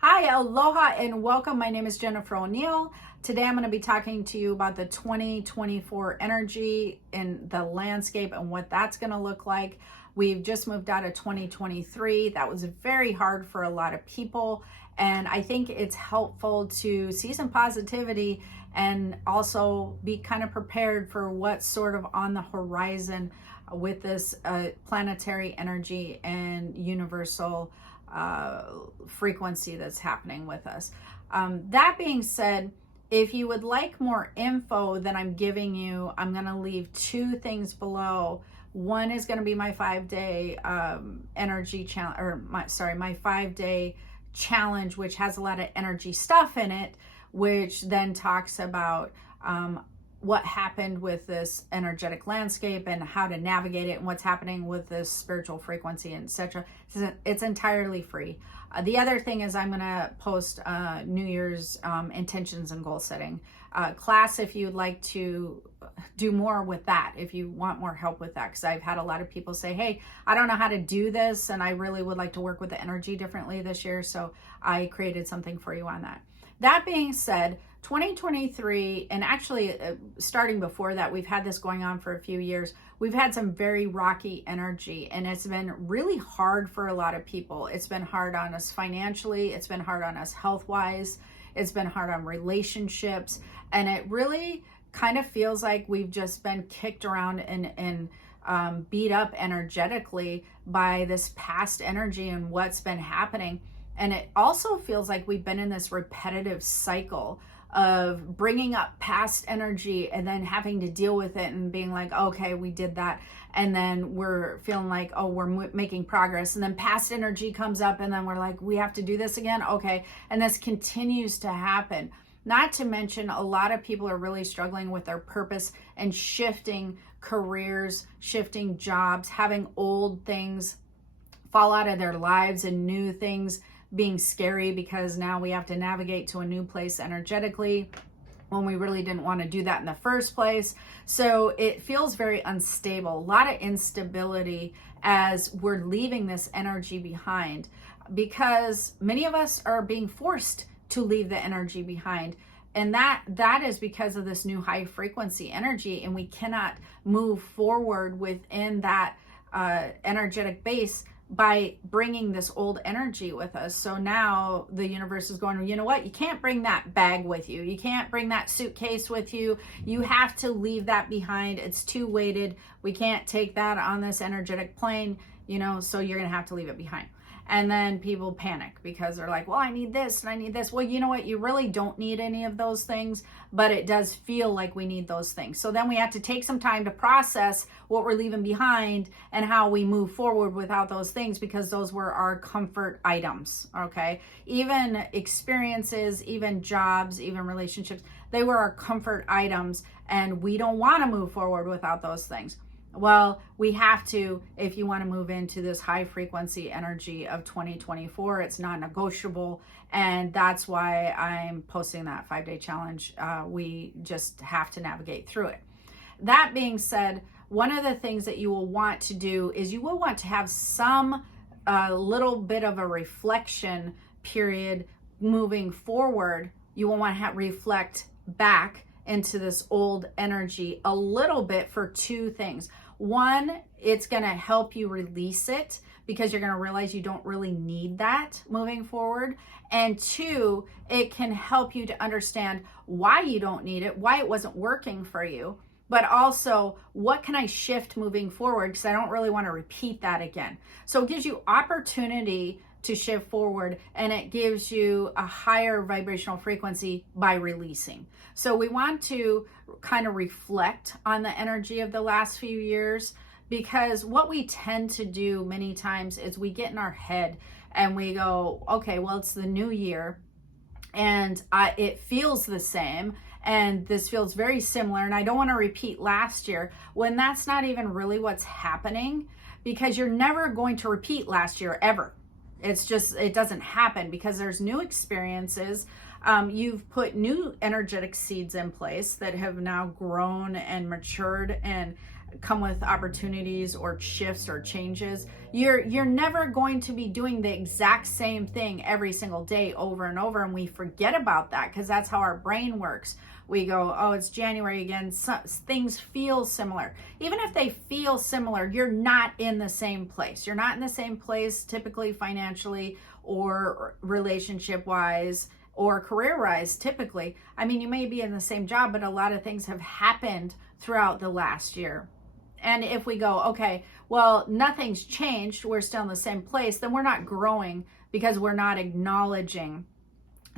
Hi, aloha, and welcome. My name is Jennifer O'Neill. Today I'm going to be talking to you about the 2024 energy in the landscape and what that's going to look like. We've just moved out of 2023. That was very hard for a lot of people, and I think it's helpful to see some positivity and also be kind of prepared for what's sort of on the horizon with this planetary energy and universal frequency that's happening with us. That being said, if you would like more info than I'm giving you, I'm going to leave two things below. One is going to be my 5-day energy challenge, or my 5-day challenge, which has a lot of energy stuff in it, which then talks about what happened with this energetic landscape and how to navigate it and what's happening with this spiritual frequency, etc. It's entirely free. The other thing is I'm going to post New Year's intentions and goal setting class if you'd like to do more with that, if you want more help with that, because I've had a lot of people say, hey, I don't know how to do this and I really would like to work with the energy differently this year, so I created something for you on that. That being said, 2023, and actually starting before that, we've had this going on for a few years. We've had some very rocky energy, and it's been really hard for a lot of people. It's been hard on us financially. It's been hard on us health-wise. It's been hard on relationships. And it really kind of feels like we've just been kicked around and beat up energetically by this past energy and what's been happening. And it also feels like we've been in this repetitive cycle of bringing up past energy and then having to deal with it and being like, okay, we did that. And then we're feeling like, oh, we're making progress. And then past energy comes up and then we're like, we have to do this again. Okay. And this continues to happen. Not to mention, a lot of people are really struggling with their purpose and shifting careers, shifting jobs, having old things fall out of their lives and new things being scary because now we have to navigate to a new place energetically when we really didn't want to do that in the first place. So it feels very unstable, a lot of instability as we're leaving this energy behind, because many of us are being forced to leave the energy behind. And that is because of this new high frequency energy, and we cannot move forward within that energetic base by bringing this old energy with us. So now the universe is going, you know what? You can't bring that bag with you. You can't bring that suitcase with you. You have to leave that behind. It's too weighted. We can't take that on this energetic plane, so you're going to have to leave it behind. And then people panic because they're like, well, I need this and I need this. Well, you know what? You really don't need any of those things, but it does feel like we need those things. So then we have to take some time to process what we're leaving behind and how we move forward without those things, because those were our comfort items, okay? Even experiences, even jobs, even relationships, they were our comfort items, and we don't want to move forward without those things. Well, we have to, if you want to move into this high frequency energy of 2024, it's non-negotiable. And that's why I'm posting that 5-day challenge. We just have to navigate through it. That being said, one of the things that you will want to do is you will want to have some little bit of a reflection period moving forward. You will want to reflect back into this old energy a little bit for two things. One, it's going to help you release it because you're going to realize you don't really need that moving forward. And two, it can help you to understand why you don't need it, why it wasn't working for you, but also what can I shift moving forward, because I don't really want to repeat that again. So it gives you opportunity to shift forward, and it gives you a higher vibrational frequency by releasing. So we want to kind of reflect on the energy of the last few years, because what we tend to do many times is we get in our head and we go, okay, well, it's the new year and it feels the same, and this feels very similar, and I don't want to repeat last year, when that's not even really what's happening, because you're never going to repeat last year ever. It's just, it doesn't happen because there's new experiences. You've put new energetic seeds in place that have now grown and matured and come with opportunities or shifts or changes. You're never going to be doing the exact same thing every single day over and over, and we forget about that because that's how our brain works. We go, oh, it's January again. Things feel similar. Even if they feel similar, you're not in the same place. You're not in the same place typically financially or relationship wise or career wise typically. I mean, you may be in the same job, but a lot of things have happened throughout the last year. And if we go, okay, well, nothing's changed, we're still in the same place, then we're not growing because we're not acknowledging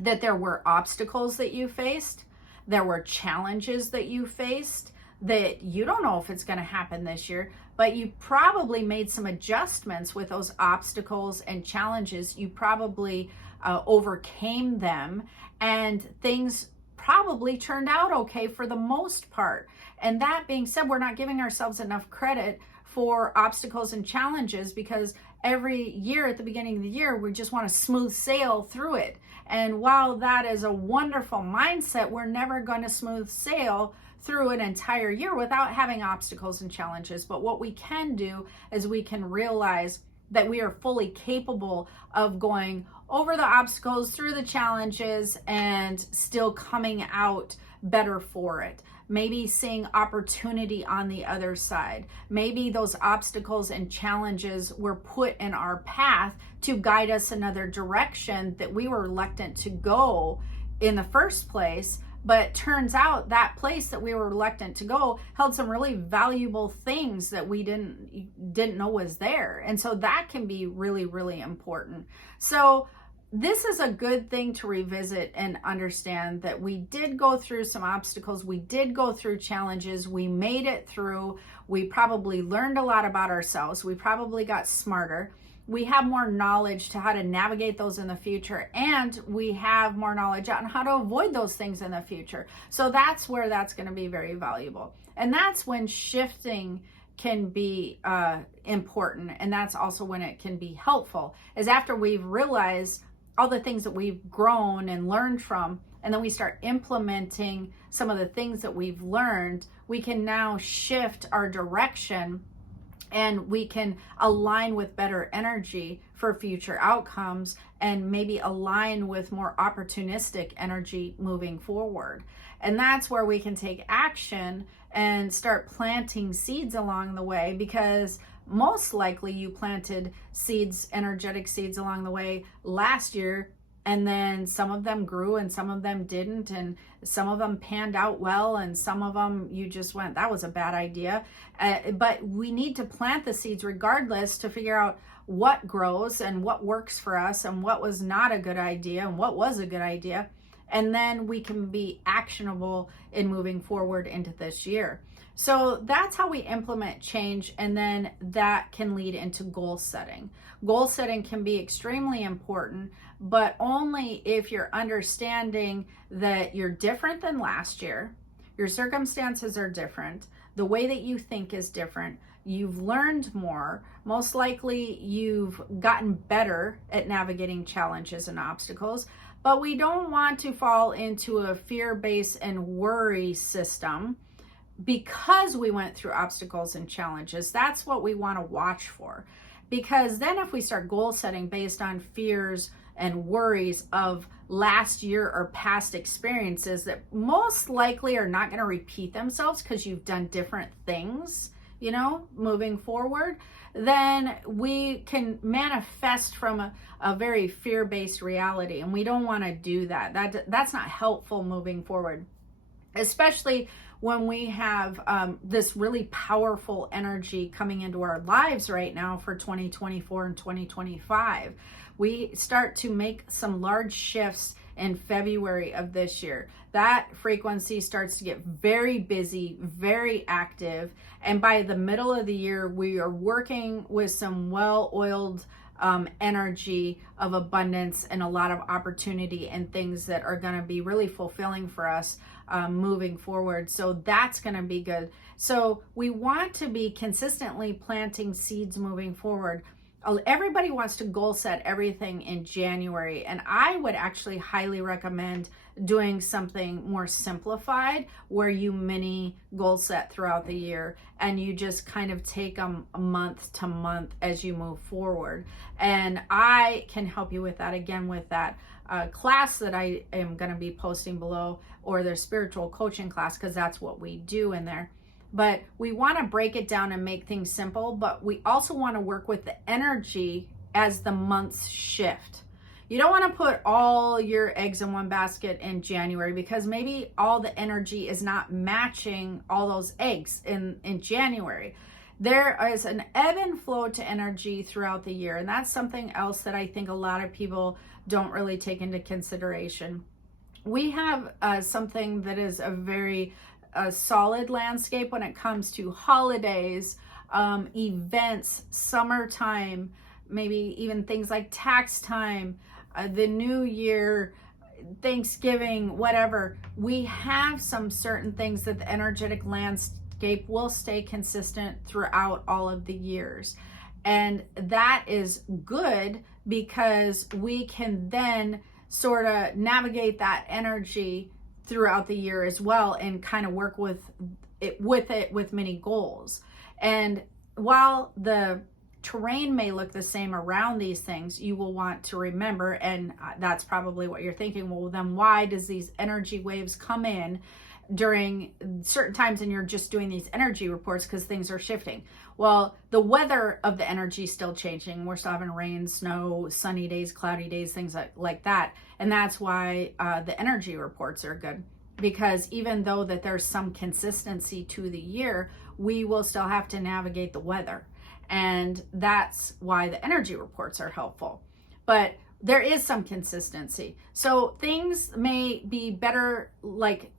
that there were obstacles that you faced. There were challenges that you faced that you don't know if it's going to happen this year, but you probably made some adjustments with those obstacles and challenges. You probably overcame them, and things probably turned out okay for the most part. And that being said, we're not giving ourselves enough credit for obstacles and challenges because every year at the beginning of the year, we just want to smooth sail through it. And while that is a wonderful mindset, we're never going to smooth sail through an entire year without having obstacles and challenges. But what we can do is we can realize that we are fully capable of going over the obstacles, through the challenges, and still coming out better for it. Maybe seeing opportunity on the other side. Maybe those obstacles and challenges were put in our path to guide us another direction that we were reluctant to go in the first place. But turns out that place that we were reluctant to go held some really valuable things that we didn't know was there. And so that can be really, really important. So this is a good thing to revisit and understand that we did go through some obstacles. We did go through challenges. We made it through. We probably learned a lot about ourselves. We probably got smarter. We have more knowledge to how to navigate those in the future, and we have more knowledge on how to avoid those things in the future. So that's where that's going to be very valuable. And that's when shifting can be important. And that's also when it can be helpful, is after we've realized all the things that we've grown and learned from, and then we start implementing some of the things that we've learned, we can now shift our direction and we can align with better energy for future outcomes and maybe align with more opportunistic energy moving forward. And that's where we can take action and start planting seeds along the way, because most likely you planted seeds, energetic seeds along the way last year, and then some of them grew and some of them didn't, and some of them panned out well, and some of them you just went, that was a bad idea. But we need to plant the seeds regardless to figure out what grows and what works for us and what was not a good idea and what was a good idea. And then we can be actionable in moving forward into this year. So that's how we implement change, and then that can lead into goal setting. Goal setting can be extremely important, but only if you're understanding that you're different than last year, your circumstances are different, the way that you think is different, you've learned more, most likely you've gotten better at navigating challenges and obstacles, but we don't want to fall into a fear-based and worry system because we went through obstacles and challenges. That's what we want to watch for. Because then if we start goal setting based on fears and worries of last year or past experiences that most likely are not going to repeat themselves because you've done different things, moving forward, then we can manifest from a very fear-based reality. And we don't want to do that. That's not helpful moving forward, especially when we have this really powerful energy coming into our lives right now for 2024 and 2025. We start to make some large shifts in February of this year. That frequency starts to get very busy, very active. And by the middle of the year, we are working with some well-oiled energy of abundance and a lot of opportunity and things that are going to be really fulfilling for us moving forward. So that's going to be good. So we want to be consistently planting seeds moving forward. everybody wants to goal set everything in January, and I would actually highly recommend doing something more simplified where you mini goal set throughout the year and you just kind of take them month to month as you move forward. And I can help you with that, again, with that class that I am going to be posting below, or their spiritual coaching class, because that's what we do in there. But we want to break it down and make things simple, but we also want to work with the energy as the months shift. You don't want to put all your eggs in one basket in January, because maybe all the energy is not matching all those eggs in January. There is an ebb and flow to energy throughout the year, and that's something else that I think a lot of people don't really take into consideration. We have something that is a very solid landscape when it comes to holidays, events, summertime, maybe even things like tax time, the new year, Thanksgiving, whatever. We have some certain things that the energetic landscape will stay consistent throughout all of the years. And that is good, because we can then sort of navigate that energy throughout the year as well, and kind of work with many goals. And while the terrain may look the same around these things, you will want to remember, and that's probably what you're thinking, well, then why does these energy waves come in during certain times and you're just doing these energy reports? Because things are shifting. Well, the weather of the energy is still changing. We're still having rain, snow, sunny days, cloudy days, things like that. And that's why the energy reports are good, because even though that there's some consistency to the year, we will still have to navigate the weather. And that's why the energy reports are helpful. But there is some consistency. So things may be better, like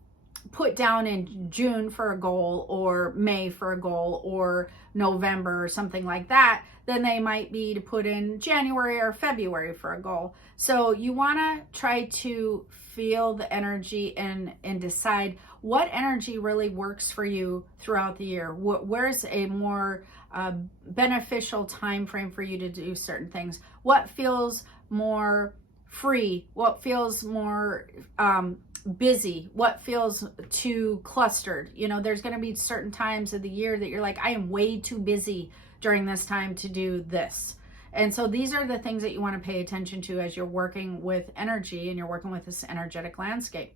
put down in June for a goal, or May for a goal, or November or something like that, than they might be to put in January or February for a goal. So you want to try to feel the energy and decide what energy really works for you throughout the year. Where's a more beneficial time frame for you to do certain things? What feels more free? What feels more busy? What feels too clustered? You know, there's going to be certain times of the year that you're like, I am way too busy during this time to do this. And so these are the things that you want to pay attention to as you're working with energy and you're working with this energetic landscape.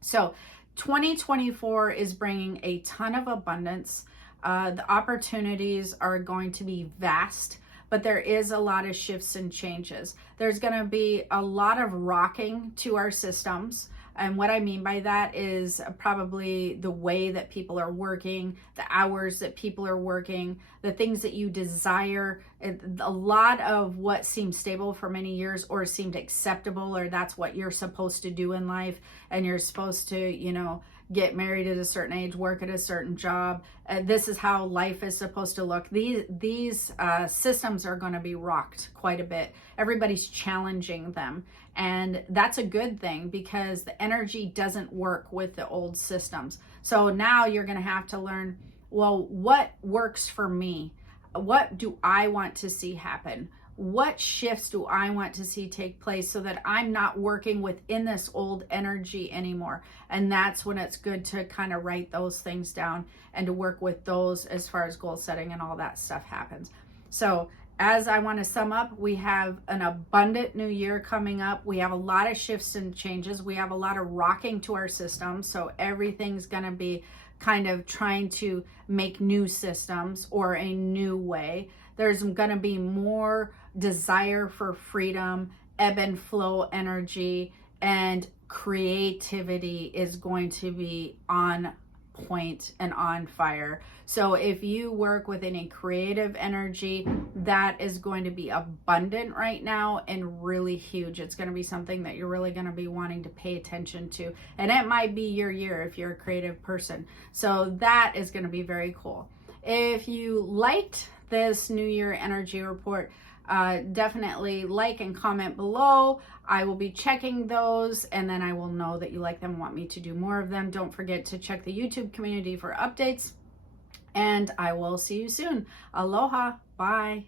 So 2024 is bringing a ton of abundance. The opportunities are going to be vast, but there is a lot of shifts and changes. There's going to be a lot of rocking to our systems. And what I mean by that is probably the way that people are working, the hours that people are working, the things that you desire. A lot of what seemed stable for many years, or seemed acceptable, or that's what you're supposed to do in life, and you're supposed to, you know, get married at a certain age, work at a certain job. This is how life is supposed to look. These systems are going to be rocked quite a bit. Everybody's challenging them. And that's a good thing, because the energy doesn't work with the old systems. So now you're going to have to learn, well, what works for me? What do I want to see happen? What shifts do I want to see take place, so that I'm not working within this old energy anymore? And that's when it's good to kind of write those things down and to work with those as far as goal setting and all that stuff happens. So as I want to sum up, we have an abundant new year coming up. We have a lot of shifts and changes. We have a lot of rocking to our system. So everything's going to be kind of trying to make new systems or a new way. There's going to be more desire for freedom, ebb and flow energy, and creativity is going to be on point and on fire. So if you work within a creative energy, that is going to be abundant right now and really huge. It's going to be something that you're really going to be wanting to pay attention to. And it might be your year if you're a creative person. So that is going to be very cool. If you liked this New Year energy report, definitely like and comment below. I will be checking those, and then I will know that you like them and want me to do more of them. Don't forget to check the YouTube community for updates, and I will see you soon. Aloha. Bye.